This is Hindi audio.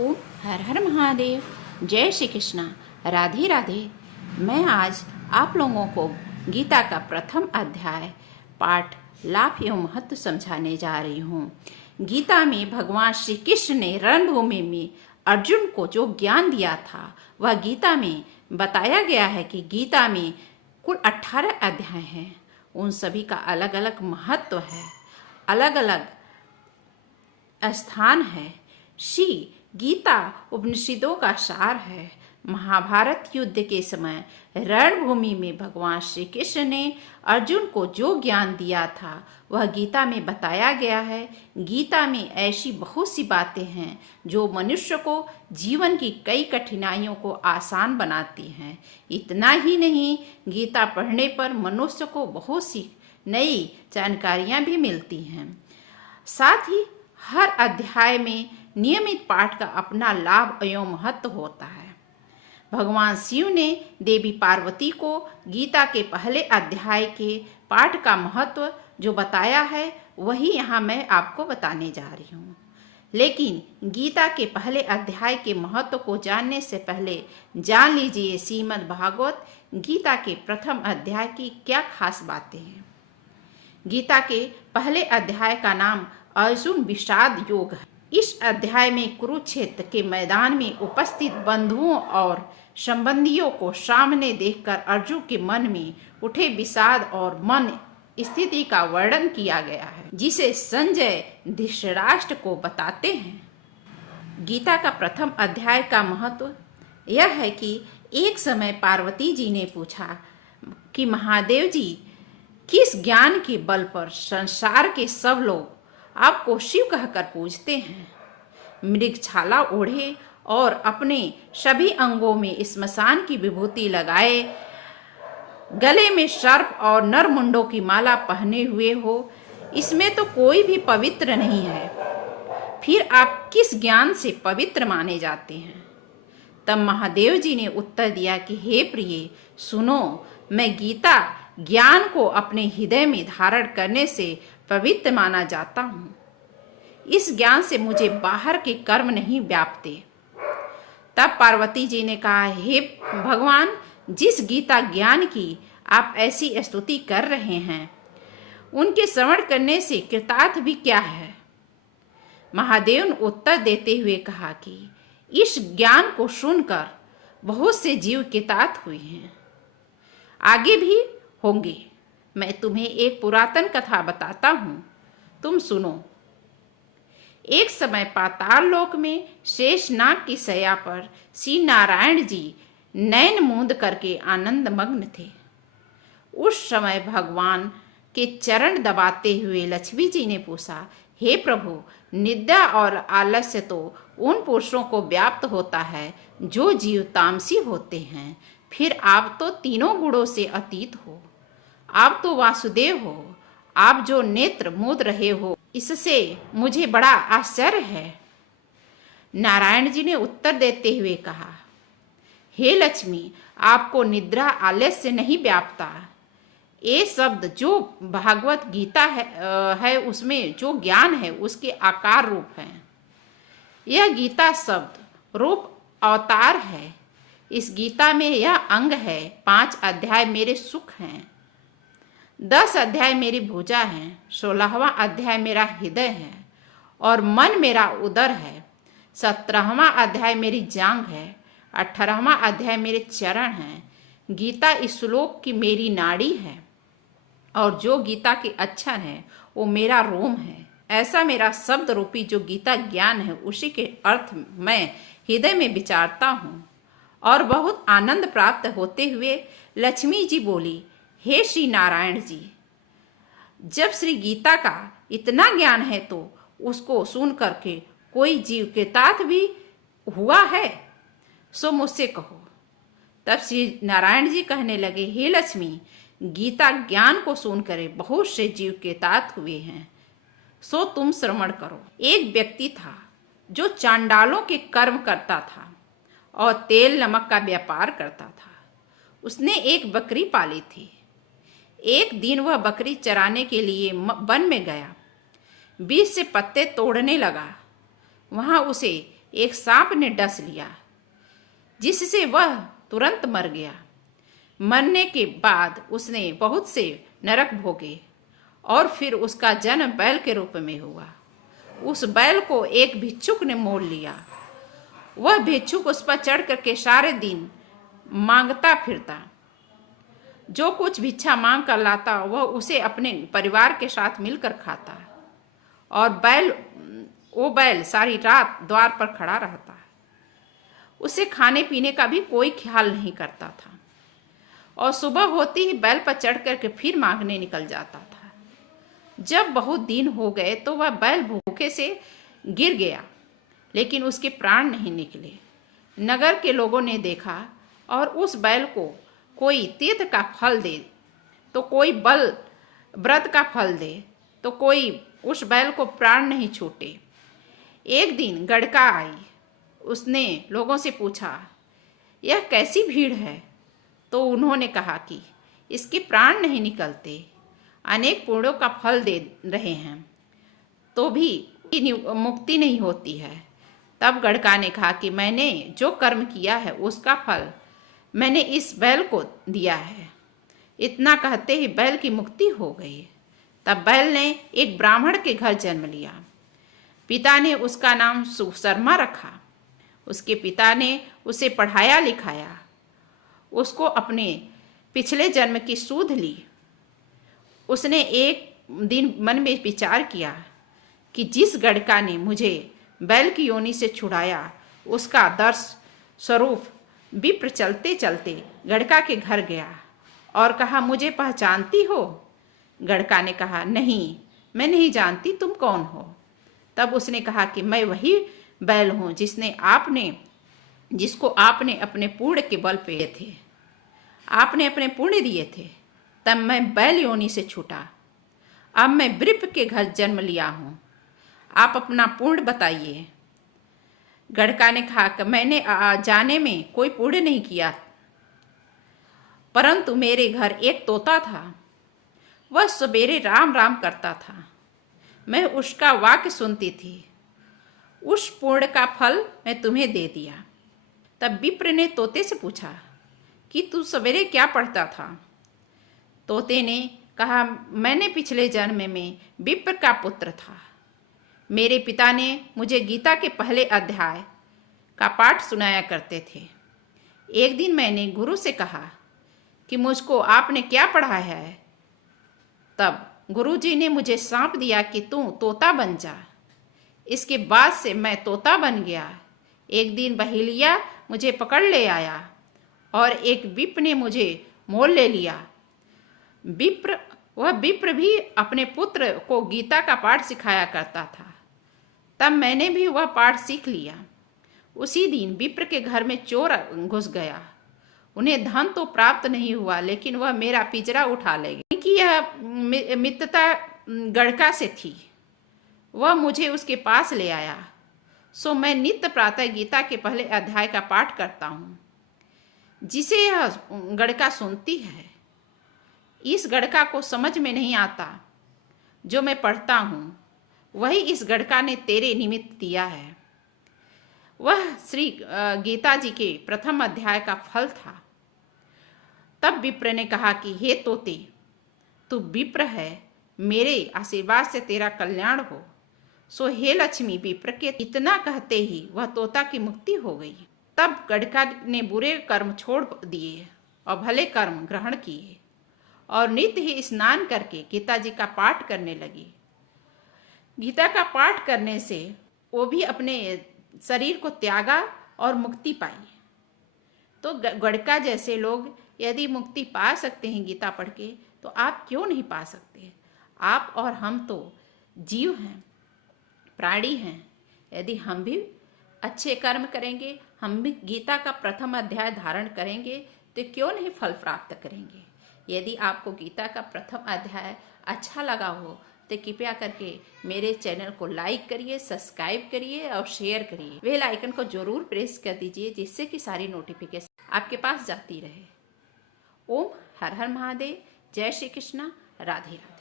ओम हर हर महादेव। जय श्री कृष्णा। राधे राधे। मैं आज आप लोगों को गीता का प्रथम अध्याय पाठ लाभ एवं महत्व समझाने जा रही हूँ। गीता में भगवान श्री कृष्ण ने रणभूमि में अर्जुन को जो ज्ञान दिया था वह गीता में बताया गया है कि गीता में कुल 18 अध्याय हैं। उन सभी का अलग अलग महत्व है, अलग अलग स्थान है। श्री गीता उपनिषदों का सार है। महाभारत युद्ध के समय रणभूमि में भगवान श्री कृष्ण ने अर्जुन को जो ज्ञान दिया था वह गीता में बताया गया है। गीता में ऐसी बहुत सी बातें हैं जो मनुष्य को जीवन की कई कठिनाइयों को आसान बनाती हैं। इतना ही नहीं, गीता पढ़ने पर मनुष्य को बहुत सी नई जानकारियां भी मिलती हैं। साथ ही हर अध्याय में नियमित पाठ का अपना लाभ एवं महत्व होता है। भगवान शिव ने देवी पार्वती को गीता के पहले अध्याय के पाठ का महत्व जो बताया है वही यहाँ मैं आपको बताने जा रही हूँ। लेकिन गीता के पहले अध्याय के महत्व को जानने से पहले जान लीजिए श्रीमद् भागवत गीता के प्रथम अध्याय की क्या खास बातें हैं। गीता के पहले अध्याय का नाम अर्जुन विषाद योग है। इस अध्याय में कुरुक्षेत्र के मैदान में उपस्थित बंधुओं और संबंधियों को सामने देखकर अर्जुन के मन में उठे विषाद और मन स्थिति का वर्णन किया गया है, जिसे संजय धृतराष्ट्र को बताते हैं। गीता का प्रथम अध्याय का महत्व यह है कि एक समय पार्वती जी ने पूछा कि महादेव जी, किस ज्ञान के बल पर संसार के सब लोग आपको शिव कहकर पूजते हैं? मृगछाला ओढ़े और अपने सभी अंगों में स्मशान की विभूति लगाए, गले में सर्प और नरमुंडों की माला पहने हुए हो, इसमें तो कोई भी पवित्र नहीं है। फिर आप किस ज्ञान से पवित्र माने जाते हैं? तब महादेव जी ने उत्तर दिया कि हे प्रिय, सुनो, मैं गीता ज्ञान को अपने हृदय में धारण करने से पवित्र माना जाता हूँ। इस ज्ञान से मुझे बाहर के कर्म नहीं व्यापते। तब पार्वती जी ने कहा, हे भगवान, जिस गीता ज्ञान की आप ऐसी स्तुति कर रहे हैं उनके श्रवण करने से कृतार्थ भी क्या है? महादेव ने उत्तर देते हुए कहा कि इस ज्ञान को सुनकर बहुत से जीव कृतार्थ हुए हैं, आगे भी होंगे। मैं तुम्हें एक पुरातन कथा बताता हूँ, तुम सुनो। एक समय पाताल लोक में शेषनाग की शैया पर श्री नारायण जी नैन मूंद करके आनंद मग्न थे। उस समय भगवान के चरण दबाते हुए लक्ष्मी जी ने पूछा, हे प्रभु, निद्रा और आलस्य तो उन पुरुषों को व्याप्त होता है जो जीव तामसी होते हैं। फिर आप तो तीनों गुणों से अतीत हो। आप तो वासुदेव हो। आप जो नेत्र मूंद रहे हो, इससे मुझे बड़ा आश्चर्य है। नारायण जी ने उत्तर देते हुए कहा, हे लक्ष्मी, आपको निद्रा आलस्य नहीं व्यापता। ये शब्द जो भागवत गीता है उसमें जो ज्ञान है उसके आकार रूप है। यह गीता शब्द रूप अवतार है। इस गीता में यह अंग है। 5 अध्याय मेरे सुख हैं, 10 अध्याय मेरी भुजा है, 16वां अध्याय मेरा हृदय है और मन मेरा उदर है, 17वां अध्याय मेरी जांघ है, 18वां अध्याय मेरे चरण हैं। गीता इस श्लोक की मेरी नाड़ी है और जो गीता के अक्षर है वो मेरा रोम है। ऐसा मेरा शब्द रूपी जो गीता ज्ञान है उसी के अर्थ मैं हृदय में विचारता हूँ। और बहुत आनंद प्राप्त होते हुए लक्ष्मी जी बोली, हे श्री नारायण जी, जब श्री गीता का इतना ज्ञान है तो उसको सुन करके कोई जीव कृतार्थ भी हुआ है, सो मुझसे कहो। तब श्री नारायण जी कहने लगे, हे लक्ष्मी, गीता ज्ञान को सुनकर बहुत से जीव कृतार्थ हुए हैं, सो तुम श्रवण करो। एक व्यक्ति था जो चांडालों के कर्म करता था और तेल नमक का व्यापार करता था। उसने एक बकरी पाली थी। एक दिन वह बकरी चराने के लिए वन में गया। बीच से पत्ते तोड़ने लगा। वहां उसे एक सांप ने डस लिया, जिससे वह तुरंत मर गया। मरने के बाद उसने बहुत से नरक भोगे और फिर उसका जन्म बैल के रूप में हुआ। उस बैल को एक भिक्षुक ने मोल लिया। वह भिक्षुक उस पर चढ़ करके सारे दिन मांगता फिरता। जो कुछ भिक्षा मांग कर लाता वह उसे अपने परिवार के साथ मिलकर खाता, और वो बैल सारी रात द्वार पर खड़ा रहता। उसे खाने पीने का भी कोई ख्याल नहीं करता था, और सुबह होती ही बैल पर चढ़ करके फिर मांगने निकल जाता था। जब बहुत दिन हो गए तो वह बैल भूखे से गिर गया, लेकिन उसके प्राण नहीं निकले। नगर के लोगों ने देखा और उस बैल को कोई तीर्थ का फल दे तो कोई बल व्रत का फल दे तो कोई उस बैल को प्राण नहीं छूटे। एक दिन गड़का आई। उसने लोगों से पूछा, यह कैसी भीड़ है? तो उन्होंने कहा कि इसके प्राण नहीं निकलते, अनेक पुण्यों का फल दे रहे हैं तो भी मुक्ति नहीं होती है। तब गड़का ने कहा कि मैंने जो कर्म किया है उसका फल मैंने इस बैल को दिया है। इतना कहते ही बैल की मुक्ति हो गई। तब बैल ने एक ब्राह्मण के घर जन्म लिया। पिता ने उसका नाम सुशर्मा रखा। उसके पिता ने उसे पढ़ाया लिखाया, उसको अपने पिछले जन्म की सूध ली। उसने एक दिन मन में विचार किया कि जिस गड़का ने मुझे बैल की योनि से छुड़ाया उसका दर्श स्वरूप विप्र चलते चलते गड़का के घर गया और कहा, मुझे पहचानती हो? गड़का ने कहा, नहीं, मैं नहीं जानती, तुम कौन हो? तब उसने कहा कि मैं वही बैल हूँ जिसको आपने अपने पुण्य के बल पे थे, आपने अपने पुण्य दिए थे, तब मैं बैल योनि से छूटा। अब मैं विप्र के घर जन्म लिया हूँ, आप अपना पुण्य बताइए। गड़का ने कहा कि मैंने जाने में कोई पुण्य नहीं किया, परंतु मेरे घर एक तोता था। वह सवेरे राम राम करता था, मैं उसका वाक्य सुनती थी। उस पुण्य का फल मैं तुम्हें दे दिया। तब विप्र ने तोते से पूछा कि तू सवेरे क्या पढ़ता था? तोते ने कहा, मैंने पिछले जन्म में विप्र का पुत्र था। मेरे पिता ने मुझे गीता के पहले अध्याय का पाठ सुनाया करते थे। एक दिन मैंने गुरु से कहा कि मुझको आपने क्या पढ़ाया है? तब गुरुजी ने मुझे सौंप दिया कि तू तोता बन जा। इसके बाद से मैं तोता बन गया। एक दिन बहेलिया मुझे पकड़ ले आया और एक विप्र ने मुझे मोल ले लिया। वह विप्र भी अपने पुत्र को गीता का पाठ सिखाया करता था। तब मैंने भी वह पाठ सीख लिया। उसी दिन विप्र के घर में चोर घुस गया। उन्हें धन तो प्राप्त नहीं हुआ, लेकिन वह मेरा पिंजरा उठा ले गए। कि यह मित्रता गड़का से थी। वह मुझे उसके पास ले आया। सो मैं नित्य प्रातः गीता के पहले अध्याय का पाठ करता हूँ, जिसे यह गड़का सुनती है। इस गड़का को समझ में नहीं आता जो मैं पढ़ता हूँ, वही इस गड़का ने तेरे निमित्त दिया है। वह श्री गीता जी के प्रथम अध्याय का फल था। तब विप्र ने कहा कि हे तोते, तू विप्र है, मेरे आशीर्वाद से तेरा कल्याण हो। सो हे लक्ष्मी, विप्र के इतना कहते ही वह तोता की मुक्ति हो गई। तब गड़का ने बुरे कर्म छोड़ दिए और भले कर्म ग्रहण किए और नित्य ही स्नान करके गीता जी का पाठ करने लगी। गीता का पाठ करने से वो भी अपने शरीर को त्यागा और मुक्ति पाई। तो गड़का जैसे लोग यदि मुक्ति पा सकते हैं गीता पढ़ के, तो आप क्यों नहीं पा सकते? आप और हम तो जीव हैं, प्राणी हैं। यदि हम भी अच्छे कर्म करेंगे, हम भी गीता का प्रथम अध्याय धारण करेंगे, तो क्यों नहीं फल प्राप्त करेंगे। यदि आपको गीता का प्रथम अध्याय अच्छा लगा हो तो कृपया करके मेरे चैनल को लाइक करिए, सब्सक्राइब करिए और शेयर करिए। बेल आइकन को जरूर प्रेस कर दीजिए, जिससे कि सारी नोटिफिकेशन आपके पास जाती रहे। ओम हर हर महादेव। जय श्री कृष्णा। राधे राधे।